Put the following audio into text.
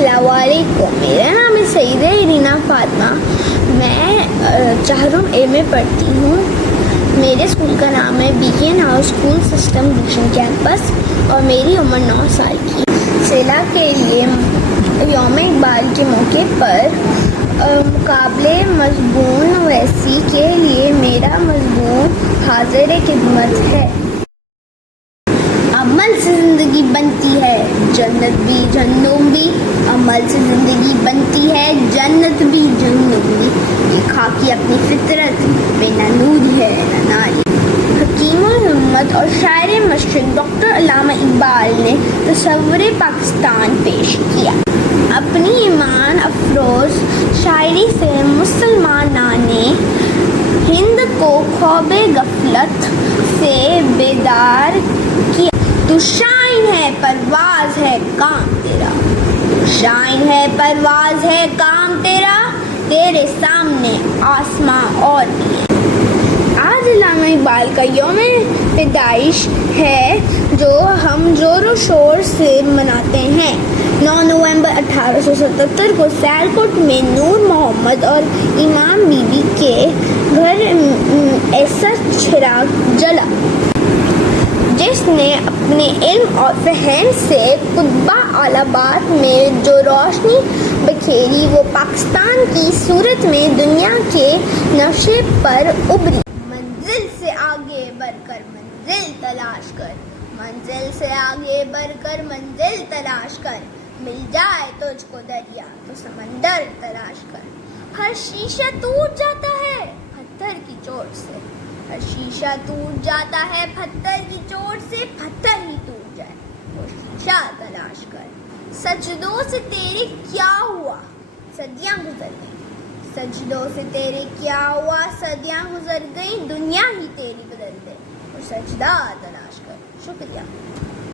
السلام علیکم، میرا نام ہے سعیدہ ارینا فاطمہ۔ میں چہارم اے میں پڑھتی ہوں۔ میرے اسکول کا نام ہے B K house school system division campus اور میری عمر 9 سال کی۔ ضلع کے لیے یوم اقبال کے موقع پر مقابلے مضمون نویسی کے لیے میرا مضمون حاضر خدمت ہے۔ عمل سے زندگی بنتی ہے جنت بھی جہنم بھی، عمل سے زندگی بنتی ہے جنت بھی جہنم بھی، یہ خاکی اپنی فطرت میں نہ نور ہے نہ ناری۔ حکیم الامت اور شاعر مشرق ڈاکٹر علامہ اقبال نے تصور پاکستان پیش کیا۔ اپنی ایمان افروز شاعری سے مسلمانان ہند کو خواب غفلت سے بیدار کیا۔ تو شائن ہے پرواز ہے کام تیرا، تو شائن ہے پرواز ہے کام تیرا، تیرے سامنے آسماں اور نہیں۔ آج علامہ اقبال کا یوم پیدائش ہے جو ہم زور و شور سے مناتے ہیں۔ 9 نومبر 1877 کو سیالکوٹ میں نور محمد اور امام بی بی کے گھر ایسا چراغ جلا جس نے اپنے علم اور فہم سے قطبہ آباد میں جو روشنی بکھیری، وہ پاکستان کی صورت میں دنیا کے نقشے پر ابھری۔ منزل سے آگے بڑھ کر منزل تلاش کر، منزل سے آگے بڑھ کر منزل تلاش کر، مل جائے تجھ کو دریا تو سمندر تلاش کر۔ ہر شیشہ ٹوٹ جاتا ہے پتھر کی چوٹ سے، ہر شیشہ ٹوٹ جاتا ہے پتھر کی چوٹ سے، پتھر ہی ٹوٹ جائے وہ شیشہ تلاش کر۔ سجدوں سے تیرے کیا ہوا صدیاں گزر گئیں، سجدوں سے تیرے کیا ہوا صدیاں گزر گئیں، دنیا ہی تیری بدل دے اور سجدہ تلاش کر۔ شکریہ۔